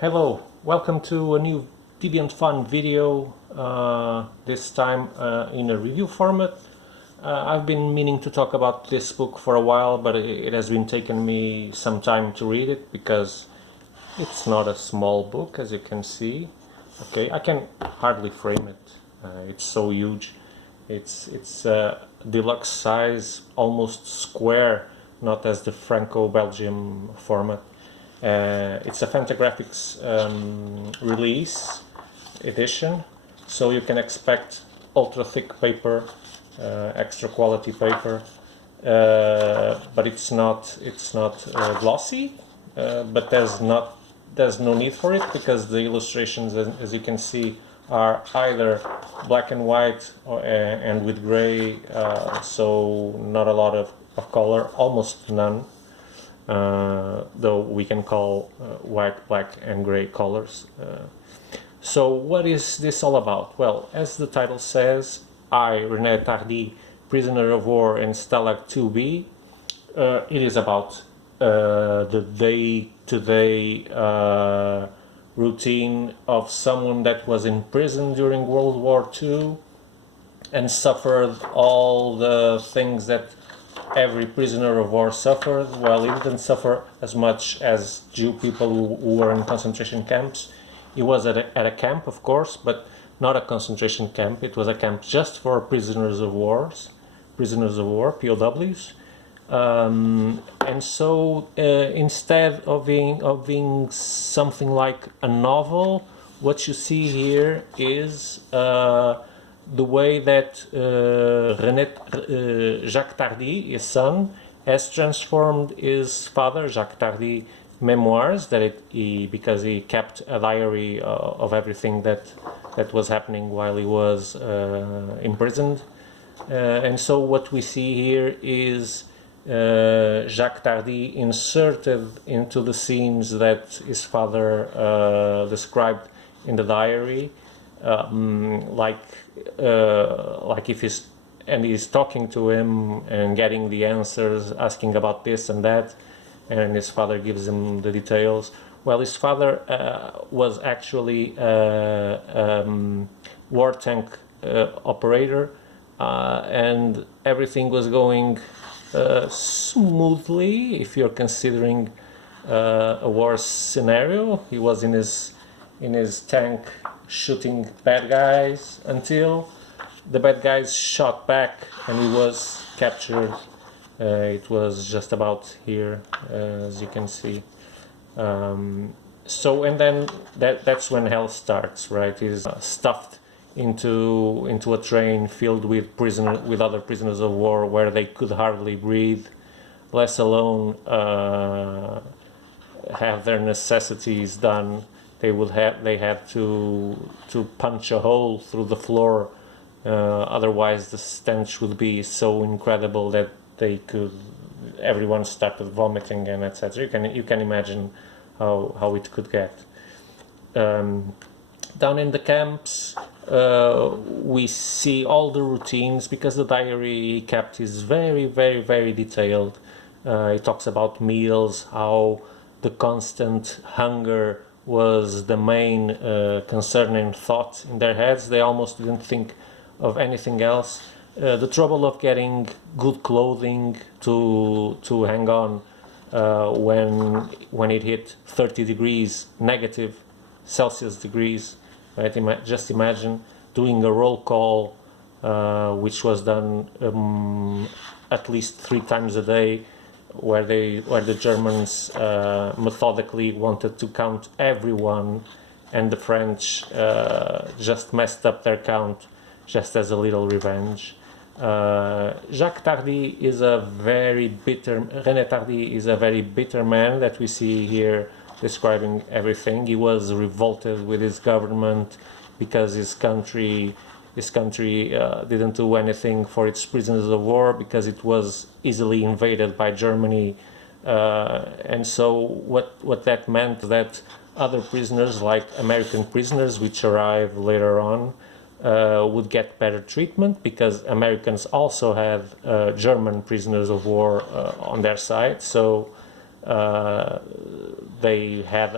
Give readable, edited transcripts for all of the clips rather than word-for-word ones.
Hello, welcome to a new Deviant.fun video, this time in a review format. I've been meaning to talk about this book for a while, but it has been taking me some time to read it because it's not a small book, as you can see. Okay, I can hardly frame it. It's so huge. It's deluxe size, almost square, not as the Franco-Belgium format. It's a Fantagraphics release edition, so you can expect ultra thick paper, extra quality paper, but it's not glossy. But there's no need for it because the illustrations, as you can see, are either black and white and with gray, so not a lot of color, almost none. Though we can call white, black and gray colors. So what is this all about? Well, as the title says, I, Rene Tardi, prisoner of war in Stalag IIB, it is about the day-to-day routine of someone that was in prison during World War II and suffered all the things that every prisoner of war suffered. Well, he didn't suffer as much as Jew people who were in concentration camps. He was at a camp, of course, but not a concentration camp. It was a camp just for prisoners of war, POWs. And so instead of being something like a novel, what you see here is the way that Jacques Tardi, his son, has transformed his father, Jacques Tardi, memoirs, because he kept a diary of everything that was happening while he was imprisoned. And so what we see here is Jacques Tardi inserted into the scenes that his father described in the diary, like if he's talking to him and getting the answers, asking about this and that, and his father gives him the details. Well, his father was actually a war tank operator, and everything was going smoothly if you're considering a war scenario. He was in his tank shooting bad guys until the bad guys shot back and he was captured. It was just about here, as you can see. So, and then that's when hell starts, right? He's stuffed into a train filled with other prisoners of war, where they could hardly breathe, let alone have their necessities done. They had to punch a hole through the floor, otherwise the stench would be so incredible that everyone started vomiting and etc. You can imagine how it could get. Down in the camps, we see all the routines, because the diary he kept is very, very, very detailed. He talks about meals, how the constant hunger was the main concern and thought in their heads. They almost didn't think of anything else. The trouble of getting good clothing to hang on when it hit 30 degrees negative Celsius degrees, right? Just imagine doing a roll call, which was done at least 3 times a day, where the Germans methodically wanted to count everyone, and the French just messed up their count just as a little revenge. Jacques Tardi is Rene Tardi is a very bitter man that we see here describing everything. He was revolted with his government because his country didn't do anything for its prisoners of war, because it was easily invaded by Germany, and so what that meant that other prisoners, like American prisoners, which arrive later on, would get better treatment, because Americans also had German prisoners of war on their side. So they had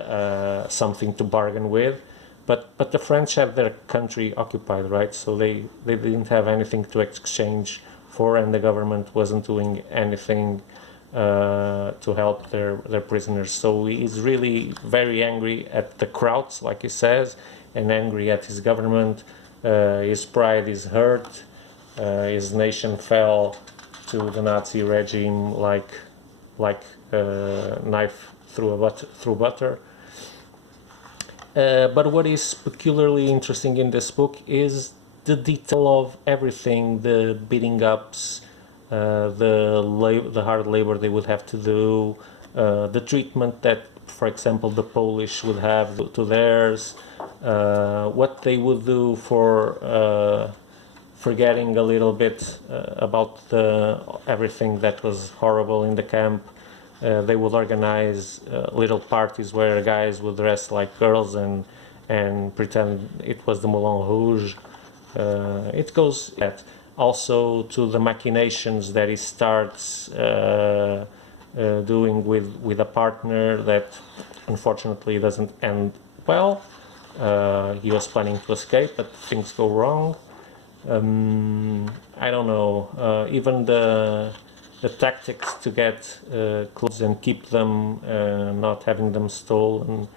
something to bargain with. But the French had their country occupied, right? So they didn't have anything to exchange for, and the government wasn't doing anything to help their prisoners. So he's really very angry at the crowds, like he says, and angry at his government. His pride is hurt. His nation fell to the Nazi regime like knife through butter. But what is peculiarly interesting in this book is the detail of everything, the beating ups, the hard labor they would have to do, the treatment that, for example, the Polish would have to theirs, what they would do for forgetting a little bit about everything that was horrible in the camp. They would organize little parties where guys would dress like girls and pretend it was the Moulin Rouge. It goes that also to the machinations that he starts doing with a partner that unfortunately doesn't end well. He was planning to escape, but things go wrong. I don't know. Even the tactics to get clothes and keep them, not having them stolen,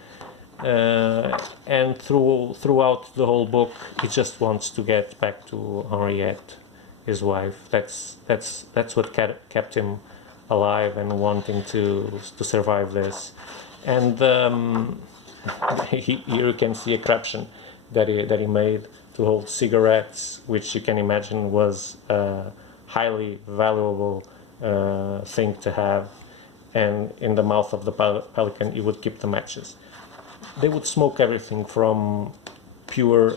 and throughout the whole book, he just wants to get back to Henriette, his wife. That's what kept him alive and wanting to survive this. And here you can see a caption that he made to hold cigarettes, which you can imagine was a highly valuable thing to have, and in the mouth of the pelican he would keep the matches. They would smoke everything from pure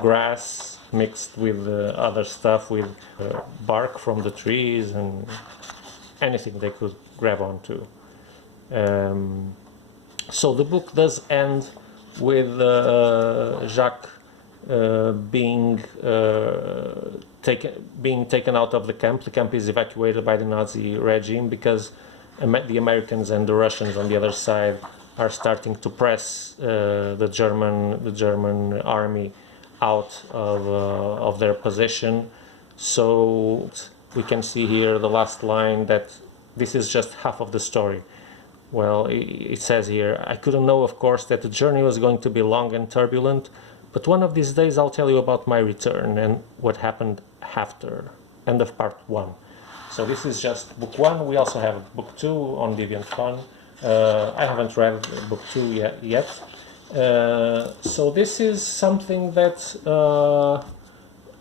grass mixed with other stuff, with bark from the trees and anything they could grab onto. So the book does end with Jacques being taken out of the camp. The camp is evacuated by the Nazi regime because the Americans and the Russians on the other side are starting to press the German army out of their position. So we can see here the last line that this is just half of the story. Well, it says here, I couldn't know, of course, that the journey was going to be long and turbulent, but one of these days I'll tell you about my return and what happened after. End of part 1. So this is just book 1. We also have book 2 on Deviant.fun. I haven't read book 2 yet. So this is something that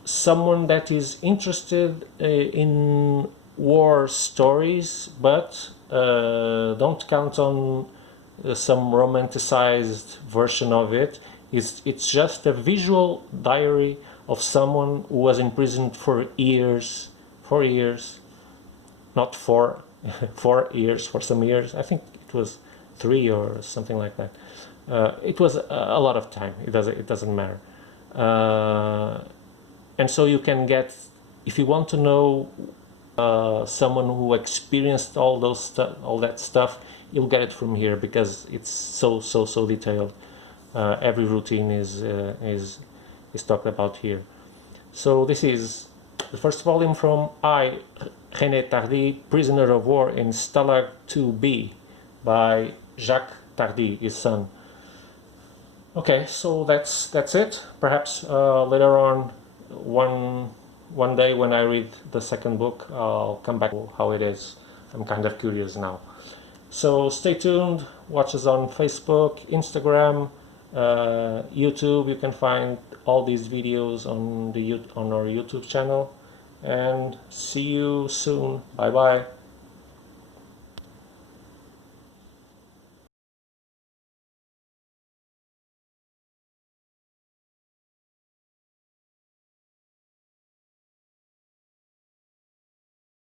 someone that is interested in war stories, but don't count on some romanticized version of it. It's just a visual diary of someone who was imprisoned for years, 4 years, not 4, 4 years, for some years. I think it was 3 or something like that. It was a lot of time. It doesn't matter. And so you can get, if you want to know someone who experienced all that stuff, you'll get it from here because it's so detailed. Every routine is talked about here. So this is the first volume from Rene Tardi, Prisoner of War in Stalag IIB by Jacques Tardi, his son. Okay, so that's it. Perhaps later on, one day when I read the second book, I'll come back to how it is. I'm kind of curious now. So stay tuned. Watch us on Facebook, Instagram, YouTube. You can find all these videos on our YouTube channel. And see you soon. Bye bye.